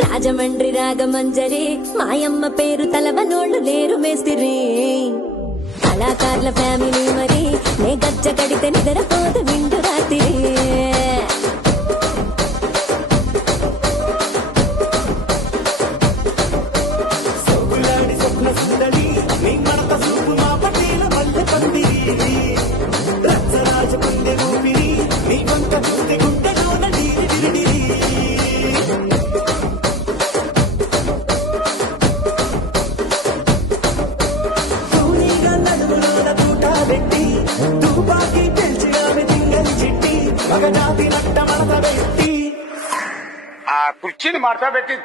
రాజమండ్రి రాగమంజరి మాయమ్మ పేరు తలవనోళ్ళు లేరు మేస్తిరి కళాకారుల ఫ్యామిలీ మరి నే గజ్జ కడితే నిద్రపోదు నిండు రాత్రి ఆ కుర్చీని మార్చబెట్టి